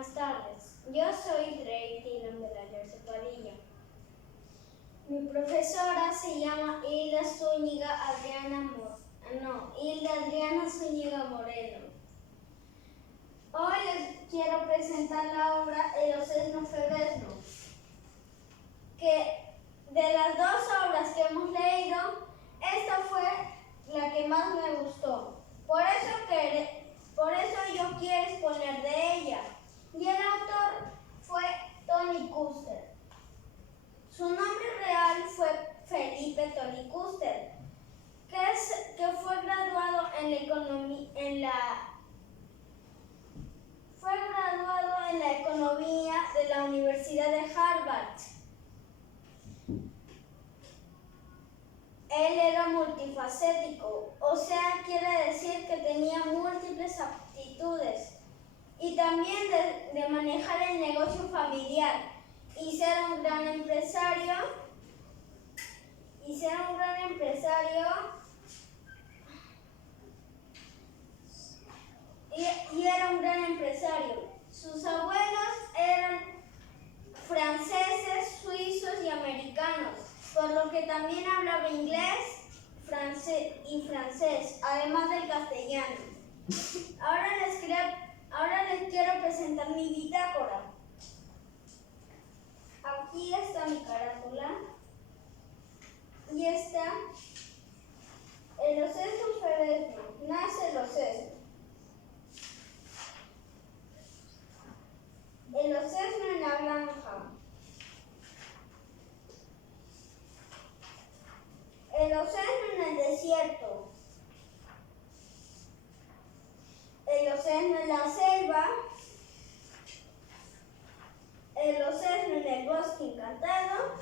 Buenas tardes, yo soy Drey Dylan de la Yerce Padilla. Mi profesora se llama Hilda Adriana Zúñiga Moreno. Hoy les quiero presentar la obra El Ocesno Febesno, que de las dos obras que hemos leído, esta fue la que más me gustó. Por eso yo quiero exponer de ella. Y el autor fue Tony Kuster. Su nombre real fue Felipe Tony Kuster, que fue graduado en la economía de la Universidad de Harvard. Él era multifacético, o sea, quiere decir que tenía múltiples aptitudes y también de manejar el negocio familiar y ser un gran empresario. Sus abuelos eran franceses, suizos y americanos, por lo que también hablaba inglés y francés, además del castellano. Ahora les quiero presentar mi bitácora. Aquí está mi carátula y está el Ocesno Febesno. Nace el Ocesno. El Ocesno en la granja. El Ocesno en el desierto. El Ocesno en la selva. El Ocesno en el bosque encantado.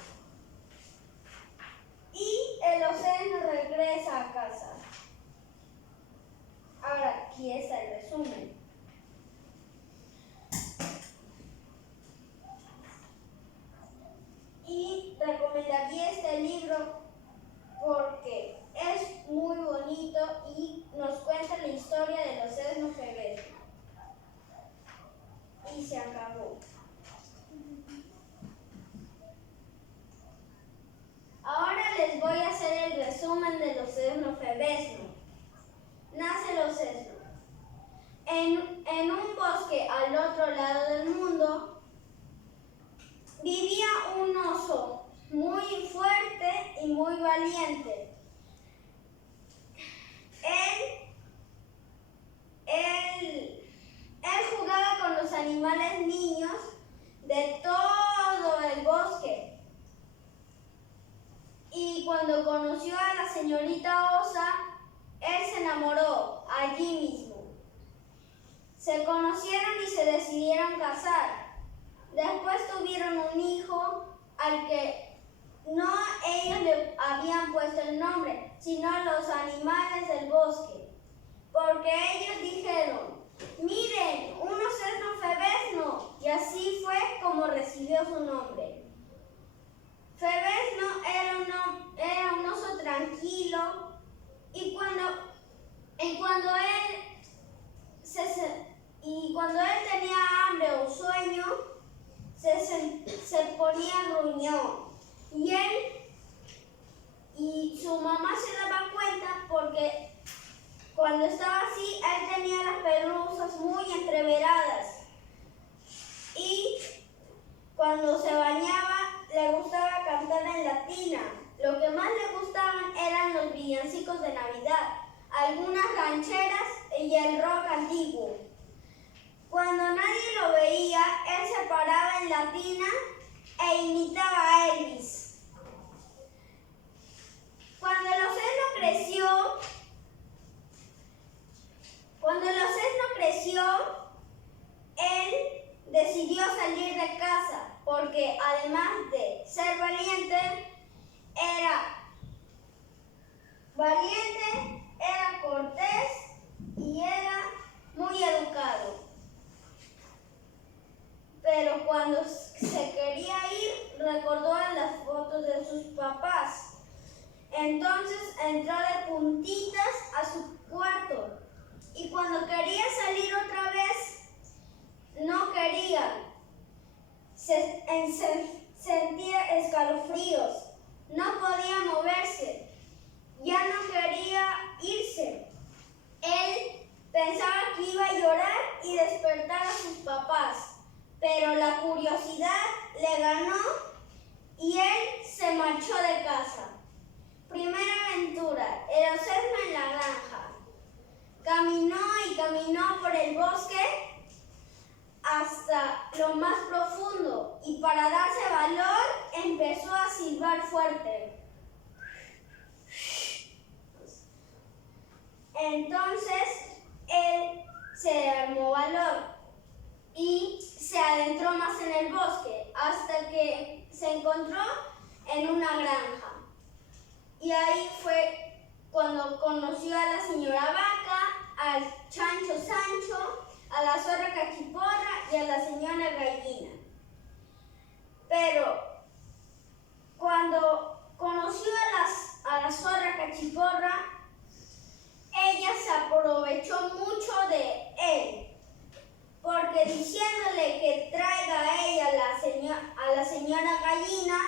Y el Ocesno regresa a casa. Ahora, aquí está el resumen. Y recomendaría este libro porque es muy bonito y nos cuenta la historia del Ocesno Febesno. Y se acabó. Ahora les voy a hacer el resumen del Ocesno Febesno. Nace el Ocesno. En un bosque al otro lado del mundo vivía un oso muy fuerte y muy valiente. Él jugaba con los animales niños de todo el bosque. Y cuando conoció a la señorita Osa, él se enamoró allí mismo. Se conocieron y se decidieron casar. Después tuvieron un hijo al que no ellos le habían puesto el nombre, sino los animales del bosque. Porque ellos dijeron: miren, un Ocesno Febesno. Y así fue como recibió su nombre. Febesno era un oso tranquilo y cuando él tenía hambre o sueño, se ponía gruñón. Y su mamá se daba cuenta porque cuando estaba así, él tenía las pelusas muy entreveradas. Y cuando se bañaba, le gustaba cantar en la tina. Lo que más le gustaban eran los villancicos de Navidad, algunas rancheras y el rock antiguo. Cuando nadie lo veía, él se paraba en la tina e imitaba a Elvis. Cuando el Ocesno creció, él decidió salir de casa porque además de ser valiente, era cortés y era muy educado. Pero cuando se quería ir, recordó a las fotos de sus papás. Entonces entró de puntitas a su cuarto y cuando quería salir otra vez, no quería. pero la curiosidad le ganó y él se marchó de casa. Primera aventura, Erosesno en la granja. Caminó y caminó por el bosque hasta lo más profundo y para darse valor empezó a silbar fuerte. Entonces él se armó valor y se adentró más en el bosque hasta que se encontró en una granja. Y ahí fue cuando conoció a la señora Vaca, al chancho Sancho, a la zorra Cachiporra y a la señora Gallina. Pero cuando conoció a la zorra Cachiporra, ella se aprovechó mucho de él, porque diciéndole que traiga a ella a la señora Gallina,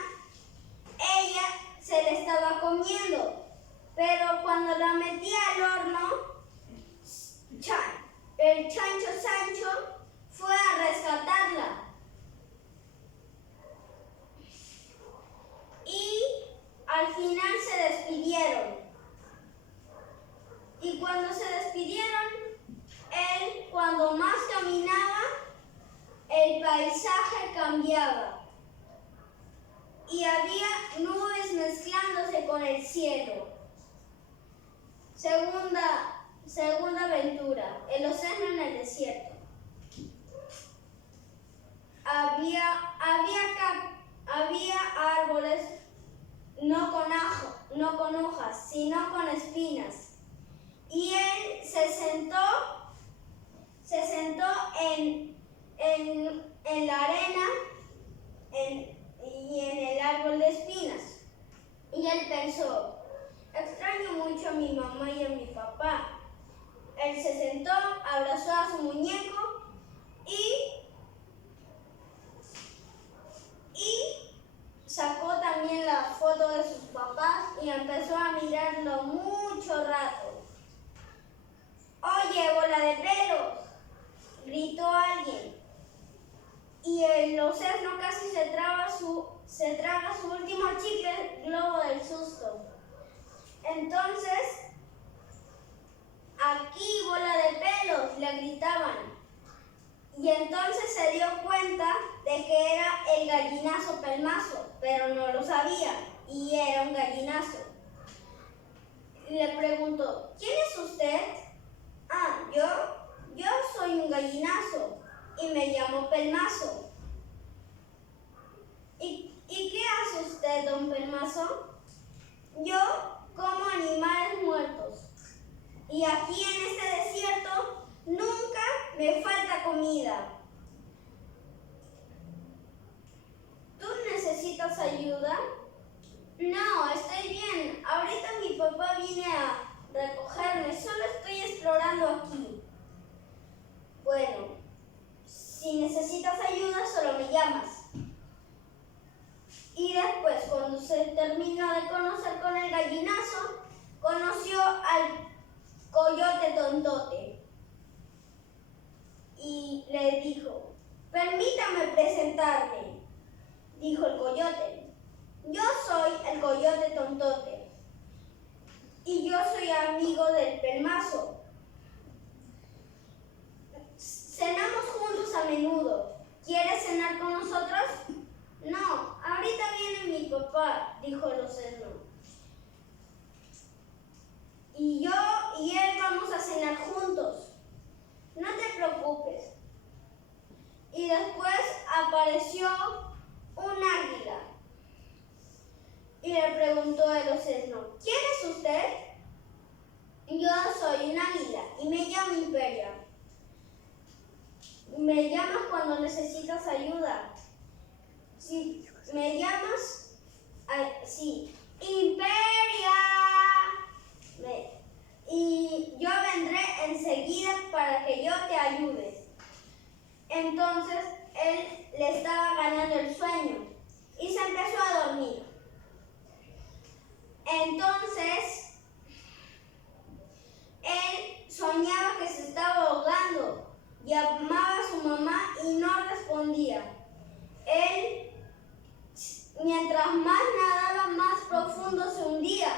ella se le estaba comiendo. Pero cuando la metía al horno, el chancho Sancho fue a rescatarla. Y al final se despidieron. Y cuando se despidieron, él, cuando más caminaba, el paisaje cambiaba. Y había nubes mezclándose con el cielo. Segunda aventura, Erosesno en el desierto. Había árboles no con hojas, sino con espinas. Y él se sentó en la arena y en el árbol de espinas. Y él pensó, extraño mucho a mi mamá y a mi papá. Él se sentó, abrazó a su muñeco y sacó también la foto de sus papás y empezó a mirarlo mucho rato. ¡Oye, bola de pelos!, gritó alguien. Y el Erosesno casi se traga su último chicle globo del susto. Entonces, aquí, bola de pelos, le gritaban. Y entonces se dio cuenta de que era el gallinazo Pelmazo, pero no lo sabía, y era un gallinazo. Le preguntó, ¿quién es usted? Ah, yo soy un gallinazo y me llamo Pelmazo. ¿Y qué hace usted, don Pelmazo? Yo como animales muertos. Y aquí en este desierto nunca me falta comida. ¿Tú necesitas ayuda? No, estoy bien. Ahorita mi papá viene a recogerme. Solo estoy explorando aquí. Bueno, si necesitas ayuda, solo me llamas. Y después, cuando se terminó de conocer con el gallinazo, conoció al coyote tontote. Y le dijo, permítame presentarme, dijo el coyote. Yo soy el coyote tontote y yo soy amigo del Pelmazo. Cenamos juntos a menudo. ¿Quieres cenar con nosotros? No, ahorita viene mi papá, dijo el Erosesno. Y yo y él vamos a cenar juntos. No te preocupes. Y después apareció un águila. Y le preguntó a Erosesno, ¿quién es usted? Yo soy un águila y me llamo Imperia. Me llamas cuando necesitas ayuda. Si me llamas, sí, Imperia. Y yo vendré enseguida para que yo te ayude. Entonces él le estaba ganando el sueño y se empezó a dormir. Entonces él soñaba que se estaba ahogando llamaba a su mamá y no respondía. Él, mientras más nadaba, más profundo se hundía.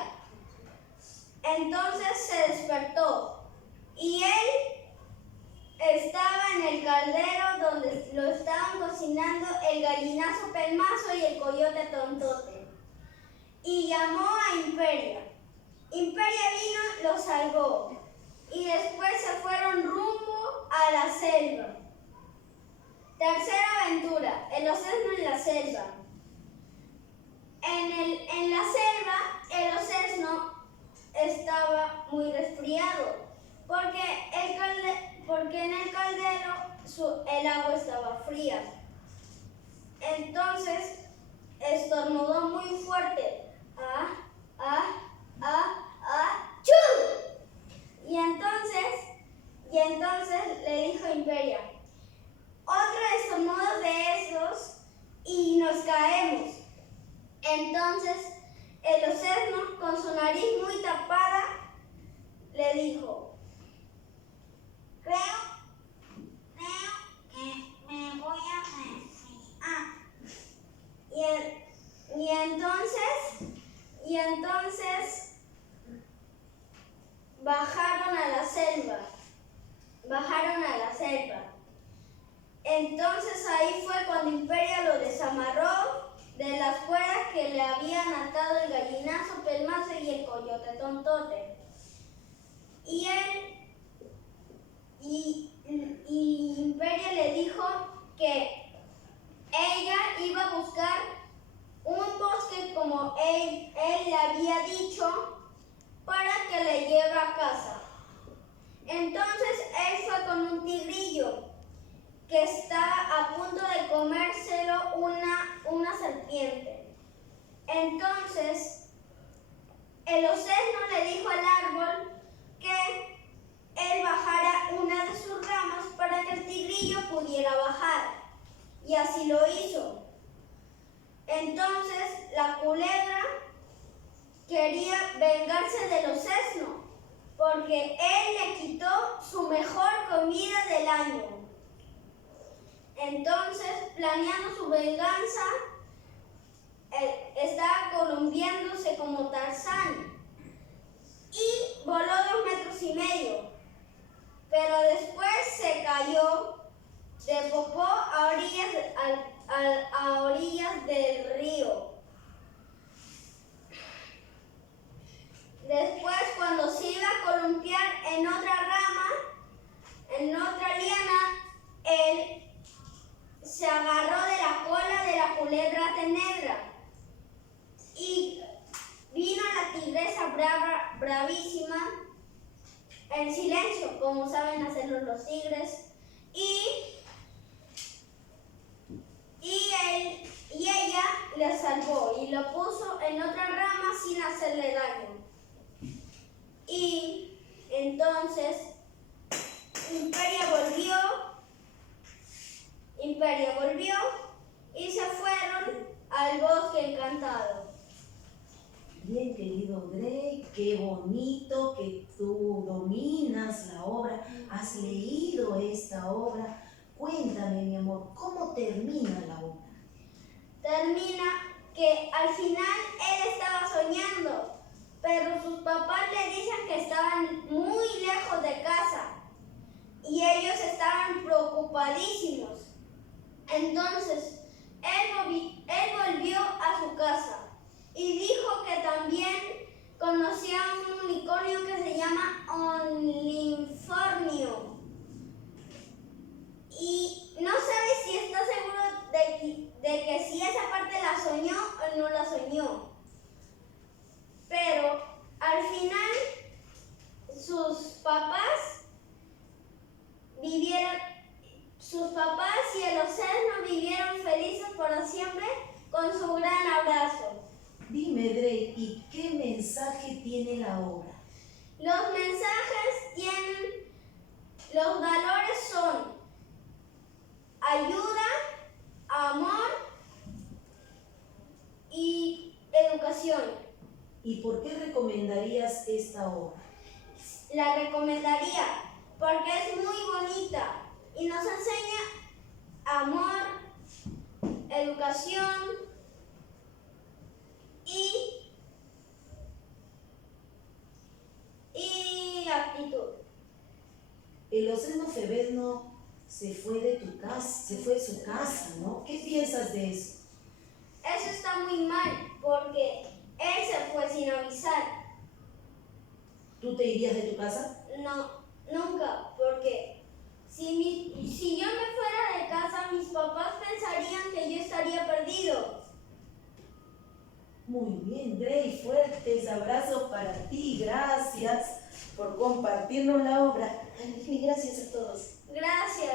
Entonces se despertó y él estaba en el caldero donde lo estaban cocinando el gallinazo pelmazo y el coyote tontote. Y llamó a Imperia. Imperia vino, lo salvó. Y después se fueron rumbo a la selva. Tercera aventura, el ocesno en la selva. En la selva, el ocesno estaba muy resfriado porque en el caldero el agua estaba fría. Entonces estornudó muy fuerte. ¡Chu! Y entonces le dijo Imperia, otro estornudo de esos y nos caemos. Entonces el ocesno, con su nariz muy tapada, le dijo, creo que me voy a resfriar. Y entonces bajaron a la selva. Entonces ahí fue cuando Imperia lo desamarró de las cuerdas que le habían atado el gallinazo pelmazo y el coyote tontote. Y Imperia le dijo que ella iba a buscar un bosque como él le había dicho para que le lleve a casa. Entonces él fue con un tigrillo que estaba a punto de comérselo una serpiente. Entonces el ocesno le dijo al árbol que él bajara una de sus ramas para que el tigrillo pudiera bajar. Y así lo hizo. Entonces la culebra quería vengarse del ocesno porque él le quitó su mejor comida del año. Entonces, planeando su venganza, estaba columpiándose como Tarzán y voló 2,5 metros, pero después se cayó de popó a orillas del río. Después, cuando se iba a columpiar en otra rama, en otra liana, él se agarró de la cola de la culebra negra y vino la tigresa bravísima, en silencio, como saben hacerlo los tigres, y ella le salvó y lo puso en otra rama sin hacerle daño. Y entonces Imperia volvió y se fueron al bosque encantado. Bien, querido Drake, qué bonito que tú dominas la obra, has leído esta obra. Cuéntame, mi amor, ¿cómo termina la obra? Termina que al final él estaba soñando, pero sus papás le dicen que estaban muy lejos de casa y ellos estaban preocupadísimos. Entonces, él volvió a su casa y dijo que también conocía a un unicornio que se llama Onlinfornio. Y no sabe si está seguro de que si esa parte la soñó o no la soñó. Pero al final sus papás y el ocesno vivieron felices por siempre con su gran abrazo. Dime, Drake, ¿y qué mensaje tiene la obra? Los mensajes tienen, los valores son ayuda, amor y educación. ¿Y por qué recomendarías esta obra? La recomendaría porque es muy bonita y nos enseña amor, educación y actitud. El Oceno Febezno se fue de tu casa, se fue de su casa, ¿no? ¿Qué piensas de eso? Eso está muy mal porque él se fue sin avisar. ¿Tú te irías de tu casa? No, nunca, porque si yo me fuera de casa, mis papás pensarían que yo estaría perdido. Muy bien, Drey, fuertes abrazos para ti, gracias por compartirnos la obra. Y gracias a todos. Gracias.